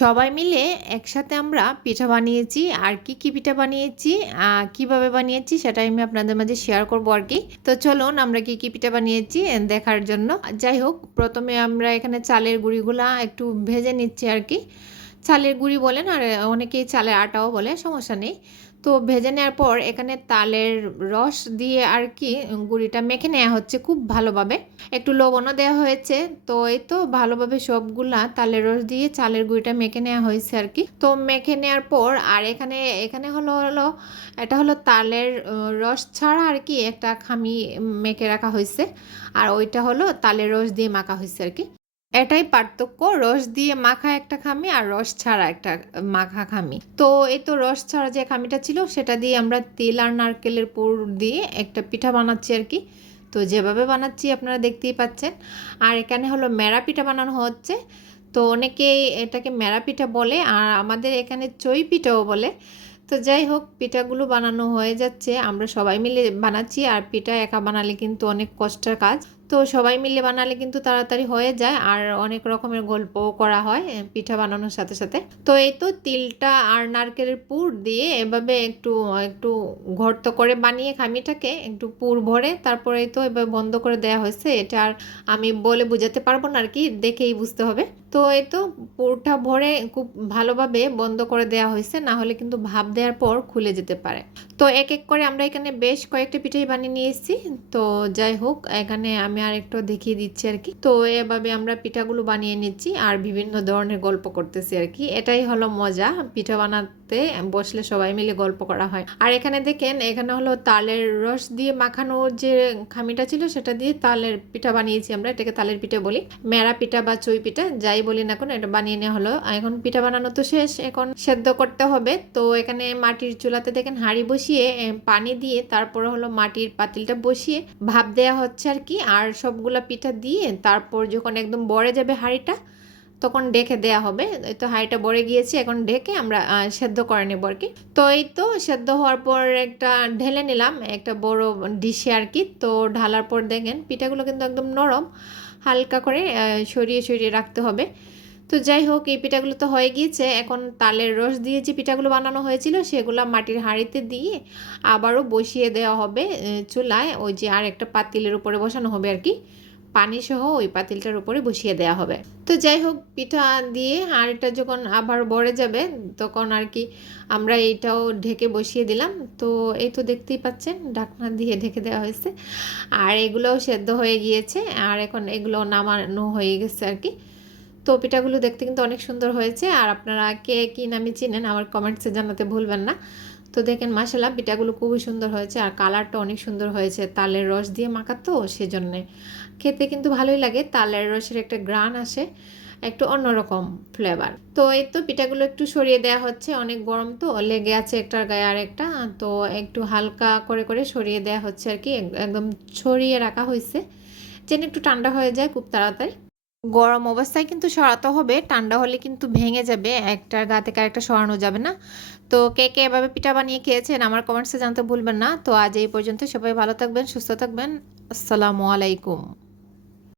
সবাই মিলে একসাথে আমরা পিঠা বানিয়েছি। আর কি পিঠা বানিয়েছি, কিভাবে বানিয়েছি সেটাই আমি আপনাদের মাঝে শেয়ার করব আর কি। তো চলুন আমরা কি পিঠা বানিয়েছি দেখার জন্য। যাই হোক, প্রথমে আমরা এখানে চালের গুঁড়িগুলা একটু ভেজে নিচ্ছি আর কি। চালের গুঁড়ি বলেন, আর অনেকেই চালের আটাও বলে, সমস্যা নেই। তো ভেজে নেওয়ার পর এখানে তালের রস দিয়ে আর কি গুঁড়িটা মেখে নেওয়া হচ্ছে খুব ভালোভাবে। একটু লবণও দেওয়া হয়েছে। তো এই তো ভালোভাবে সবগুলা তালের রস দিয়ে চালের গুঁড়িটা মেখে নেওয়া হয়েছে আর কি। তো মেখে নেওয়ার পর আর এখানে এখানে হলো হলো এটা হলো তালের রস ছাড়া আর কি একটা খামি মেখে রাখা হয়েছে। আর ওইটা হলো তালের রস দিয়ে মাখা হয়েছে আর কি। এটাই পার্থক্য, রস দিয়ে মাখা একটা খামি আর রস ছাড়া একটা মাখা খামি। তো এই তো রস ছাড়া যে খামিটা ছিল সেটা দিয়ে আমরা তিল আর নারকেলের পুর দিয়ে একটা পিঠা বানাচ্ছি আর কি। তো যেভাবে বানাচ্ছি আপনারা দেখতেই পাচ্ছেন। আর এখানে হলো মেরা পিঠা বানানো হচ্ছে। তো অনেকেই এটাকে মেরা পিঠা বলে, আর আমাদের এখানে চই পিঠাও বলে। তো যাই হোক, পিঠাগুলো বানানো হয়ে যাচ্ছে, আমরা সবাই মিলে বানাচ্ছি। আর পিঠা একা বানালে কিন্তু অনেক কষ্টের কাজ। তো সবাই মিলে বানালে কিন্তু তাড়াতাড়ি হয়ে যায়, আর অনেক রকমের গল্পও করা হয় পিঠা বানানোর সাথে সাথে। তো এই তো তিলটা আর নারকেলের পুর দিয়ে এভাবে একটু একটু ঘর্ত করে বানিয়ে খামিটাকে একটু পুর ভরে তারপরে তো এভাবে বন্ধ করে দেওয়া হয়েছে। এটা আর আমি বলে বোঝাতে পারবো না আর কি, দেখেই বুঝতে হবে। তো এই তো পুরটা ভরে খুব ভালোভাবে বন্ধ করে দেওয়া হয়েছে, না হলে কিন্তু ভাপ দেওয়ার পর খুলে যেতে পারে। তো এক এক করে আমরা এখানে বেশ কয়েকটা পিঠাই বানিয়ে নিয়ে এসেছি। তো যাই হোক, এখানে আমি আর একটু দেখিয়ে দিচ্ছি আর কি। তো এভাবে আমরা পিঠাগুলো বানিয়ে নিচ্ছি আর বিভিন্ন ধরনের গল্প করতেছি আর কি। এটাই হলো মজা, পিঠা বানাতে বসলে সবাই মিলে গল্প করা হয়। আর এখানে দেখেন, এখানে হলো তালের রস দিয়ে মাখানো যে খামিটা ছিল সেটা দিয়ে তালের পিঠা বানিয়েছি আমরা। এটাকে তালের পিঠা বলি, মেরা পিঠা বা চই পিঠা যাই বলি না কেন, এটা বানিয়ে নেওয়া হলো। এখন পিঠা বানানো তো শেষ, এখন সেদ্ধ করতে হবে। তো এখানে মাটির চুলাতে দেখেন হাঁড়ি বসিয়ে পানি দিয়ে তারপরে হলো মাটির পাতিলটা বসিয়ে ভাপ দেওয়া হচ্ছে আর কি। আর সবগুলা পিঠা দিয়ে তারপর যখন একদম বড়ে যাবে হাঁড়িটা, তখন ঢেকে দেওয়া হবে। এই তো হাঁড়িটা বড়ে গিয়েছে, এখন ঢেকে আমরা সেদ্ধ করে নেব আর কি। তো এই তো সেদ্ধ হওয়ার পর একটা ঢেলে নিলাম একটা বড় ডিশে আর কি। তো ঢালার পর দেখেন পিঠাগুলো কিন্তু একদম নরম, হালকা করে সরিয়ে সরিয়ে রাখতে হবে। তো যাই হোক, এই পিঠাগুলো তো হয়ে গিয়েছে। এখন তালের রস দিয়ে যে পিঠাগুলো বানানো হয়েছিল সেগুলো মাটির হাঁড়িতে দিয়ে আবারও বসিয়ে দেওয়া হবে চুলায়, ওই যে আর একটা পাতিলের উপরে বসানো হবে আর কি। পানি সহ ওই পাতিলটার উপরে বসিয়ে দেওয়া হবে। তো যাই হোক, পিঠা দিয়ে হাঁড়িটা যখন আবার বড়ে যাবে তখন আর কি আমরা এইটাও ঢেকে বসিয়ে দিলাম। তো এই তো দেখতেই পাচ্ছেন ঢাকনা দিয়ে ঢেকে দেওয়া হয়েছে। আর এগুলোও সেদ্ধ হয়ে গিয়েছে, আর এখন এগুলো নামানো হয়ে গেছে আর কি। তো পিঠাগুলো দেখতে কিন্তু অনেক সুন্দর হয়েছে। আর আপনারা কে কী নামে চিনেন আমার কমেন্টসে জানাতে ভুলবেন না। তো দেখেন মাশাআল্লাহ পিঠাগুলো খুবই সুন্দর হয়েছে, আর কালারটা অনেক সুন্দর হয়েছে, তালের রস দিয়ে মাখা তো সেজন্যে খেতে কিন্তু ভালোই লাগে। তালের রসের একটা গ্রান আসে, একটু অন্যরকম ফ্লেভার। তো এই তো পিঠাগুলো একটু সরিয়ে দেওয়া হচ্ছে, অনেক গরম তো লেগে আছে একটার গায়ে আর একটা। তো একটু হালকা করে করে সরিয়ে দেওয়া হচ্ছে আর কি, একদম ছড়িয়ে রাখা হয়েছে যেন একটু ঠান্ডা হয়ে যায় খুব তাড়াতাড়ি। গরম অবস্থায় কিন্তু সরাতে হবে, ঠান্ডা হলে কিন্তু ভেঙে যাবে, একটার গা থেকে আরেকটা সরানো যাবে না। তো কে কে এভাবে পিঠা বানিয়ে খেয়েছেন আমার কমেন্টসে জানতে ভুলবেন না। তো আজ এই পর্যন্ত, সবাই ভালো থাকবেন, সুস্থ থাকবেন। আসসালামু আলাইকুম।